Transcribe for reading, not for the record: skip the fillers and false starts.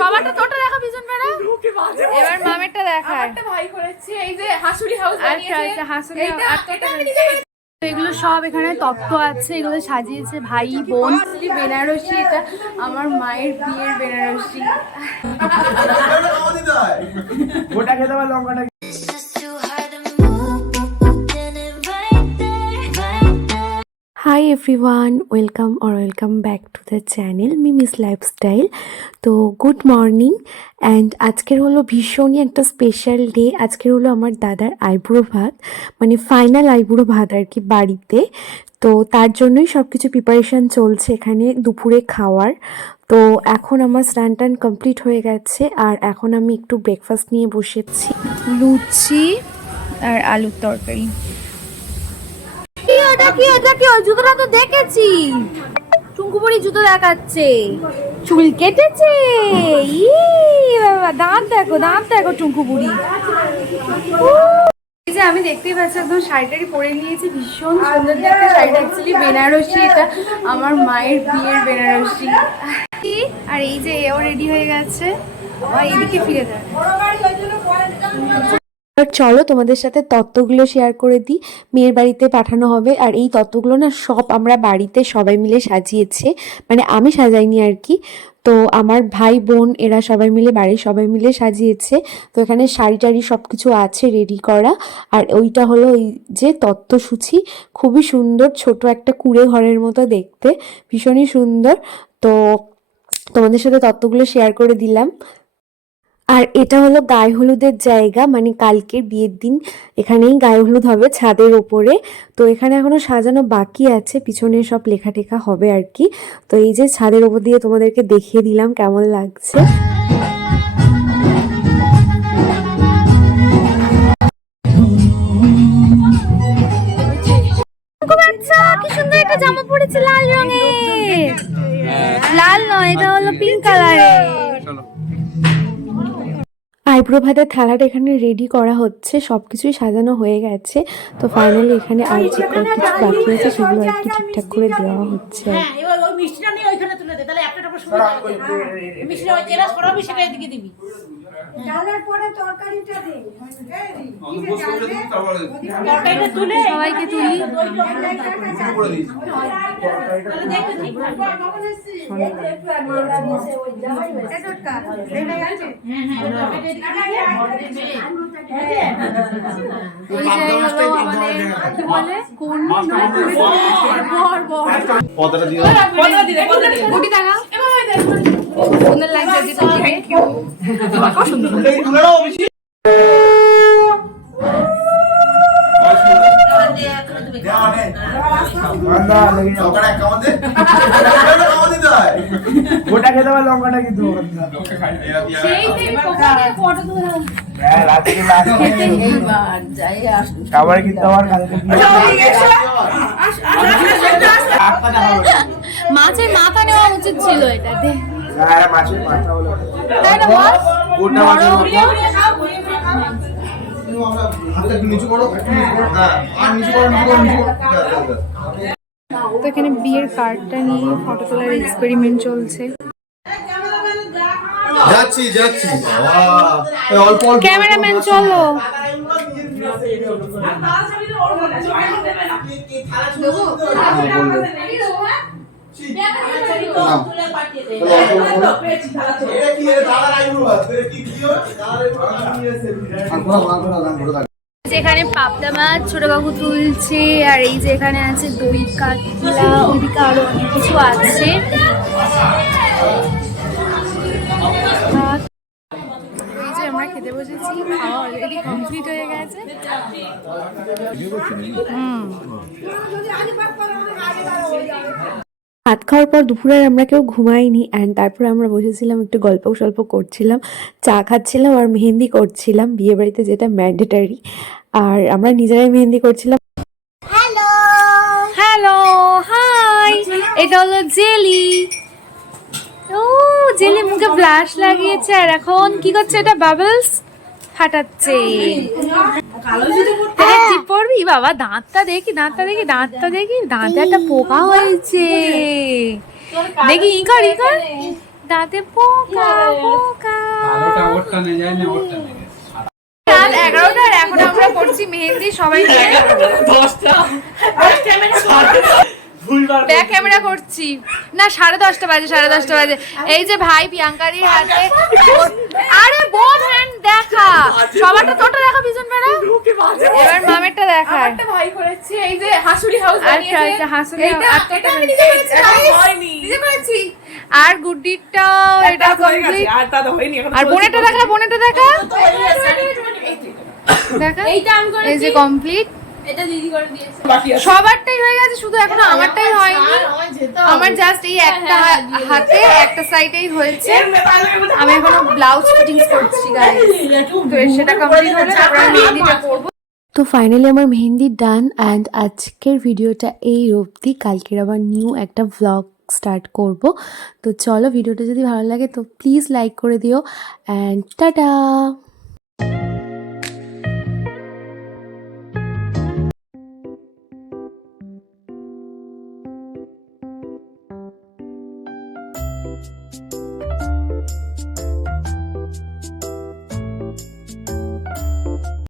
সবারটা তোটা দেখা পিছন বেড়া। এবার মামেরটা দেখায়। আমারটা ভাই করেছে এই যে হাসুরি হাউস বানিয়েছে। আচ্ছা হাসুরি এগুলো সব এখানে তত্ত্ব আছে, এগুলো সাজিয়েছে ভাই বোন। বেনারসি, এটা আমার মায়ের বিয়ের বেনারসি। ওটা খেতে পারলে লঙ্কাটা। Hi everyone, welcome back to the channel Mimi's lifestyle. তো গুড মর্নিং অ্যান্ড আজকের হলো ভীষণই একটা স্পেশাল ডে। আজকের হলো আমার দাদার আইবুড়ো ভাত, মানে ফাইনাল আইবুড়ো ভাত আর কি বাড়িতে। তো তার জন্যই সব কিছু প্রিপারেশান চলছে এখানে দুপুরে খাওয়ার। তো এখন আমার স্নান টান কমপ্লিট হয়ে গেছে আর এখন আমি একটু ব্রেকফাস্ট নিয়ে বসেছি, লুচি আর আলুর তরকারি। জুতোটা তো দেখেছি, টুঙ্কুপুরি জুতো দেখাচ্ছে, চুল কেটেছে। বাবা দাঁত দেখো টুঙ্কুপুরি। এই যে আমি দেখতেই পাচ্ছি একদম শাড়িটারি পরে নিয়েছি, ভীষণ সুন্দর দেখতে শাড়িটা। অ্যাকচুয়ালি বেনারসি, এটা আমার মায়ের বিয়ের বেনারসি। আর এই যে এও রেডি হয়ে গেছে, এইদিকে ফিরে যায়। চলো তোমাদের সাথে তত্ত্বগুলো শেয়ার করে দিই। মেয়ের বাড়িতে পাঠানো হবে আর এই তত্ত্বগুলো না সব আমরা বাড়িতে সবাই মিলে সাজিয়েছে, মানে আমি সাজাইনি আর কি। তো আমার ভাই বোন এরা সবাই মিলে, বাড়ির সবাই মিলে সাজিয়েছে। তো এখানে শাড়ি টাড়ি সব কিছু আছে রেডি করা। আর ওইটা হলো ওই যে তত্ত্বসূচি, খুবই সুন্দর, ছোট একটা কুঁড়ে ঘরের মতো দেখতে, ভীষণই সুন্দর। তো তোমাদের সাথে তত্ত্বগুলো শেয়ার করে দিলাম। আর এটা হলো গায়ে হলুদের জায়গা, মানে কালকের বিয়ের দিন এখানেই গায়ে হলুদ হবে ছাদের ওপরে। তো এখানে এখনো সাজানো বাকি আছে, পিছনে সব লেখা টেখা হবে আর কি। তো এই যে ছাদের ওপর দিয়ে তোমাদেরকে দেখিয়ে দিলাম কেমন লাগছে। কি সুন্দর একটা জামা পরেছে লাল রঙের। লাল নয়, এটা হলো পিঙ্ক কালারের। আইব্রো ভাতের থালাটা এখানে রেডি করা হচ্ছে, সব কিছুই সাজানো হয়ে গেছে। তো ফাইনালি এখানে আর যে কিছু বাকি আছে সেগুলো আর কি ঠিকঠাক করে দেওয়া হচ্ছে। সবাইকে তুলি। সুন্দর লাগছে, থ্যাংক ইউ। ওটা খেতে পারলে লঙ্কাটা কিন্তু খাবার কিন্তু আমার মাছের মাথা নেওয়া উচিত ছিল এটাতে। মাছের মাথা হলো তাই না বস? তো এখানে বিয়ের কার্ডটা নিয়ে ফটো তোলার এক্সপেরিমেন্ট চলছে। যাচ্ছি ক্যামেরাম্যান চলো। যেখানে পাবদা মাছ ছোট বাবু তুলছে, আর এই যে এখানে আছে দই কাতলা, ওইদিকে আরো অনেক কিছু আছে। এই যে আমরা খেতে বসেছি, খাওয়া অলরেডি কমপ্লিট হয়ে গেছে। ভাত খাওয়ার পর দুপুরে আমরা কেউ ঘুমাইনি অ্যান্ড তারপরে আমরা বসেছিলাম, একটু গল্প সল্প করছিলাম, চা খাচ্ছিলাম আর মেহেন্দি করছিলাম, বিয়ে বাড়িতে যেটা ম্যান্ডেটারি। আর আমরা নিজেরাই মেহেন্দি করছিলাম। হ্যালো হাই, এটা হলো জেলি। ও জেলি মুখে ব্লাশ লাগিয়েছে আর এখন কি করছে, এটা বাবলস ফাটাচ্ছে। টিপ পড়বি বাবা, দাঁতটা দেখি দাঁতে একটা পোকা হয়েছে। দেখি ই কর দাঁতে পোকা পোকা। আলোটা ওরটা নিয়ে যায় না, ওরটা নিয়ে যায়। রাত 11টা আর এখন আমরা করছি মেহেন্দি সবাই মিলে। ব্যাক ক্যামেরা করছি না, 10:30 বাজে, 10:30 বাজে। এই যে ভাই প্রিয়াঙ্কারির হাতে, আরে বোন হ্যান্ড দেখা, সবারটা তোটা দেখা পিছন বেড়া, এবার মামেরটা দেখা। আমারটা ভাই করেছে, এই যে হাসুরি হাউস আচ্ছা বানিয়েছে। আচ্ছা হাসুলি এটা আমি নিজে করেছি, নিজে করেছি। আর গুড্ডিটাও এটা কমপ্লিট। আর বোনেরটা দেখা, বোনেরটা দেখা দেখা, এইটা আমি করেছি। এই যে কমপ্লিট, এটা দিদি করে দিয়েছে। সবারটাই হয়ে গেছে, শুধু এখনো আমারটাই হয়নি। আমার জাস্ট এই একটা হাতে একটা সাইডেই হয়েছে। আমি এখনো ব্লাউজ ফিটিংস করছি গাইস, তো সেটা কমপ্লিট হলে তারপর আমি মেহেন্দিটা করব। তো ফাইনালি আমার মেহেন্দি ডান অ্যান্ড আজকের ভিডিওটা এই অবধি। কালকের আবার নিউ একটা ভ্লগ স্টার্ট করব। তো চলো, ভিডিওটা যদি ভালো লাগে তো প্লিজ লাইক করে দিও অ্যান্ড টাটা।